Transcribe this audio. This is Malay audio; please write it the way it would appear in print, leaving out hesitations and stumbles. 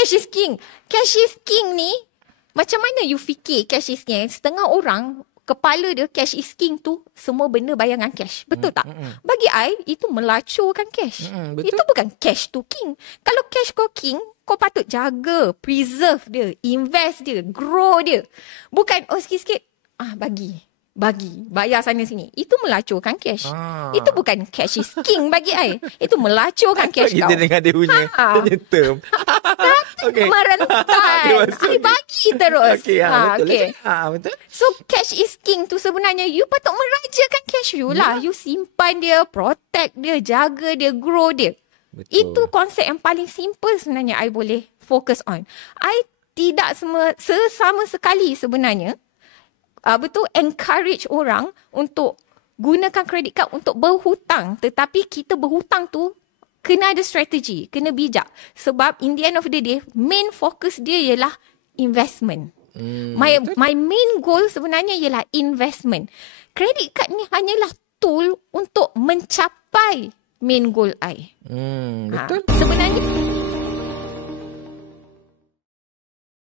Cash is king. Cash is king ni, macam mana you fikir cash is king? Setengah orang, kepala dia cash is king tu, semua benda bayangan cash. Betul tak? Bagi I, itu melacurkan cash. Betul. Itu bukan cash tu king. Kalau cash kau king, kau patut jaga, preserve dia, invest dia, grow dia. Bukan, sikit-sikit, bayar sana sini. Itu melacurkan cash. Itu bukan cash is king bagi I. Itu melacurkan cash kau. Kita dengar dia punya term. Okay. Merentai. I bagi terus. Betul. Betul. So, cash is king tu sebenarnya, you patut merajakan cash you lah. You simpan dia, protect dia, jaga dia, grow dia. Betul. Itu konsep yang paling simple sebenarnya I boleh focus on. I tidak sama sekali sebenarnya encourage orang untuk gunakan credit card untuk berhutang. Tetapi kita berhutang tu kena ada strategi, kena bijak. Sebab in the end of the day, main focus dia ialah investment. My main goal sebenarnya ialah investment. Credit card ni hanyalah tool untuk mencapai main goal I. Betul. Sebenarnya